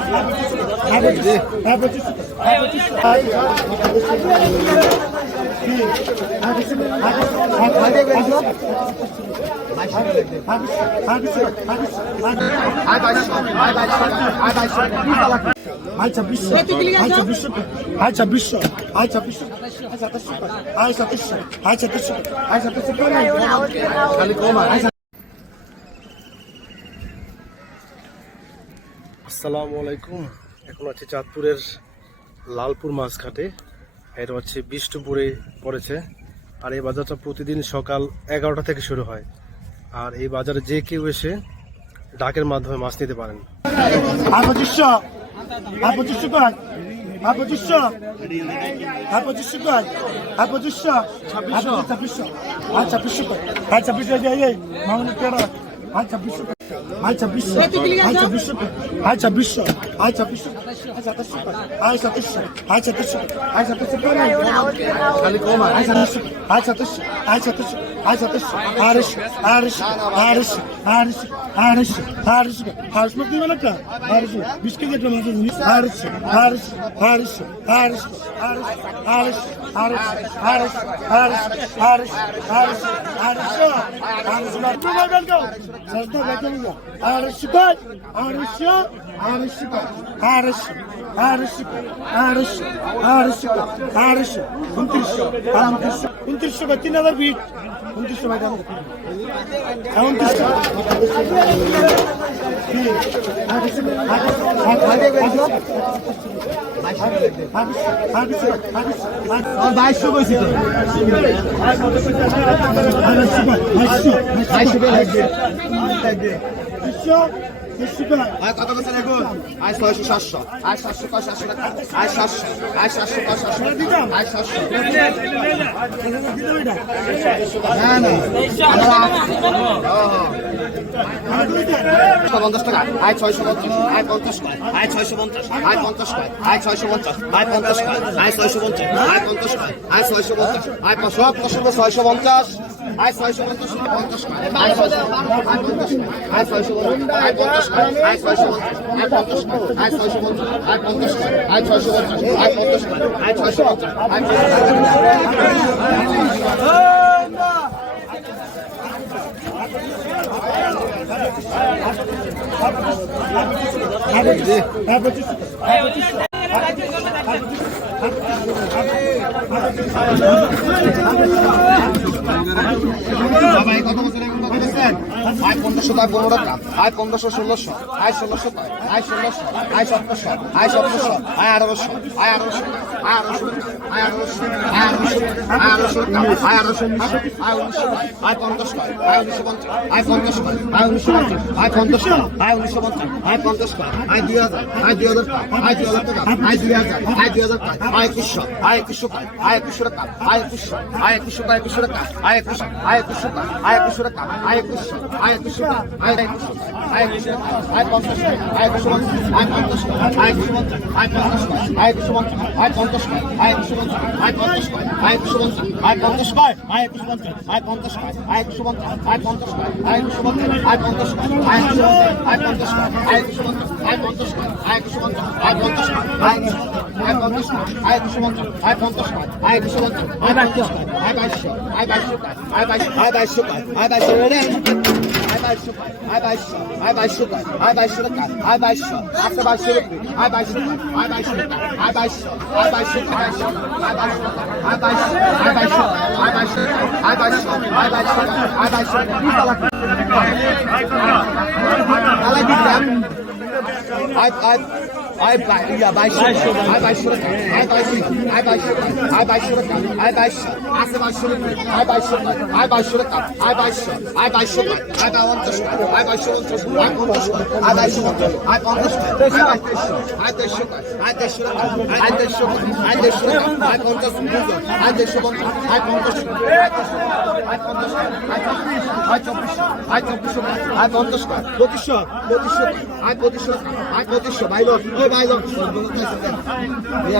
হ্যাঁ হ্যাঁ পঁচিশ হ্যাঁ আচ্ছা বিশ্ব আচ্ছা বিশ্ব আচ্ছা বিশ্ব আচ্ছা বিশ্ব আচ্ছা তিনশো আচ্ছা তিনশো আচ্ছা তিনশো আচ্ছা তিনশো খালি কম আচ্ছা আসসালামু আলাইকুম। এখন আছে চাঁদপুরের লালপুর মাছঘাটে এটা হচ্ছে বিষ্ণুপুরে পড়েছে। আর এই বাজারটা প্রতিদিন সকাল এগারোটা থেকে শুরু হয়। আর এই বাজারে যে কেউ এসে ডাকের মাধ্যমে মাছ নিতে পারেন। ছাব্বিশশো। আর ছাব্বিশশো আর ছাব্বিশশো আর ছাব্বিশশো আর ছাব্বিশশো আর সাতাশশো আর সাতাশশো আর সাতাশশো আর সাতাশশো খালি কম আর সাতাশশো আর সাতাশশো আর সাতাশশো আর সাতাশশো আড়াইশো আড়াইশো আড়াইশো আড়াইশো আড়াইশো আড়াইশো আড়াইশো মত দিবেন একটা আড়াইশো বিশ কেজি একটা মাছ নিস আড়াইশো আড়াইশো আড়াইশো আড়াইশো আড়াইশো আড়াইশো আড়াইশো আড়াইশো আড়াইশো আড়াইশো আড়াইশো আড়াইশো আড়াইশো কয় আড়াইশো আড়াইশো কয় আড়াইশো আড়াইশো আড়াইশো আড়াইশো আড়াইশো উনত্রিশশো উনত্রিশশো উনত্রিশশো কয় তিন হাজার ভাই উনত্রিশশো বাইশশো কইছি তো কত বছর এখন আয় ছয়শো সাতশো আয় সাতশো কয় সাতশো টাকা আয় সাতশো আয় সাতশো কয় সাতশো আয় সাতশো না না পঞ্চাশ টাকা আয় ছয়শো পঞ্চাশ আয় পঞ্চাশ কয় আয় ছয়শো পঞ্চাশ আয় পঞ্চাশ কয় আয় ছয়শো পঞ্চাশ আয় পঞ্চাশ কয় আয় ছয়শো পঞ্চাশ আয় পঞ্চাশ কয় আয় ছয়শো পঞ্চাশ আয় সব পছন্দ ছয়শো পঞ্চাশ আয় ছয়শো পঞ্চাশ পঞ্চাশ কয় আয় ছয়শো আয় পঞ্চাশ কয় আয় ছয়শো পঞ্চাশ আয় পঞ্চাশ কয় আয় ছয়শো পঞ্চাশ আয় পঞ্চাশ কয় আয় ছয়শো পঞ্চাশ আয় পঞ্চাশ কয় আয় ছয়শো পঞ্চাশ আয় পঞ্চাশ কয় আয় ছয়শো পঞ্চাশ আয় বাবা এই কত বছর বাবা কত বছর আয় পনেরোশো তাই পনেরো টাকা আয় পনেরোশো, ষোলোশো, আয় ষোলোশো তাই আয় ষোলোশো, আয় সতেরোশো আয় সতেরোশো আয় আঠারোশো আয় আঠারোশো আয় আঠারোশো আয় আঠারোশো আয় আঠারোশো আয় আঠারোশো, আয় উনিশশো আয় পঞ্চাশ, আয় উনিশশো পঞ্চাশ, আয় পঞ্চাশ, আয় উনিশশো পঞ্চাশ, আয় পঞ্চাশ, আয় উনিশশো পঞ্চাশ, আয় পঞ্চাশ, আয় দুই হাজার, আয় দুই হাজার আয় দুই হাজার টাকা, আয় দুই হাজার, আয় দুই হাজার আয় একুশশো আয় একুশশো আয় একুশশো টাকা, আয় একুশশো আয় একুশশো আয় একুশশো টাকা, আয় একুশশো আয় একুশশো আয় একুশশো টাকা আয় একুশশো আয় একুশশো আয় একুশশো আয় একুশশো আয় পঞ্চাশ আয় একুশশো আয় পঞ্চাশ আয় একুশশো আয় পঞ্চাশ আয় একুশশো আয় পঞ্চাশ আয় একুশশো আয় পঞ্চাশ আয় একুশশো আয় পঞ্চাশ আয় একুশশো আয় পঞ্চাশ আয় একুশশো আয় পঞ্চাশ আয় একুশশো আয় পঞ্চাশ আয় একুশশো আয় পঞ্চাশ আয় একুশশো আয় পঞ্চাশ আয় একুশশো আয় পঞ্চাশ আয় একুশশো আয় পঞ্চাশ আয় আয় পঞ্চাশ আয় একুশশো আয় পঞ্চাশ আয় বাইশশো আয় বাইশশো আয় বাইশশো আয় বাইশশো আয় বাইশশো আয় বাইশশো আয় বাইশশো আয় বাইশশো আয় বাইশশো টাকা আয় বাইশশো আটশো বাইশশো আয় বাইশশো আয় বাইশশো আয় বাইশশো আয় বাইশশো আয় বাইশশো আয় বাইশশো আয় বাইশশো আয় বাইশশো আয় বাইশশো আয় বাইশশো আয় বাইশশো কি তালাক তালাক দিলাম আয় আয় আয় ইয়া বাইশশো আয় বাইশশো আয় বাইশশো আয় বাইশশো আয় বাইশশো আয় বাইশশো আছে বাইশশো আয় বাইশশো আয় বাইশশো আয় বাইশশো আয় বাইশশো আয় পঞ্চাশ আয় বাইশশো পঞ্চাশ আয় পঞ্চাশ আয় বাইশশো পঞ্চাশ আয় পঞ্চাশ আয় তেইশশো আয় তেইশশো আয় তেইশশো আয় তেইশশো আয় তেইশশো আয় পঞ্চাশ আয় তেইশশো পঞ্চাশ আয় পঞ্চাশ আয় পঞ্চাশ আয় চব্বিশ আয় চব্বিশশো আয় পঞ্চাশ পঁচিশশো পঁচিশশো আয় পঁচিশশো আয় পঁচিশশো বাইলো ভাই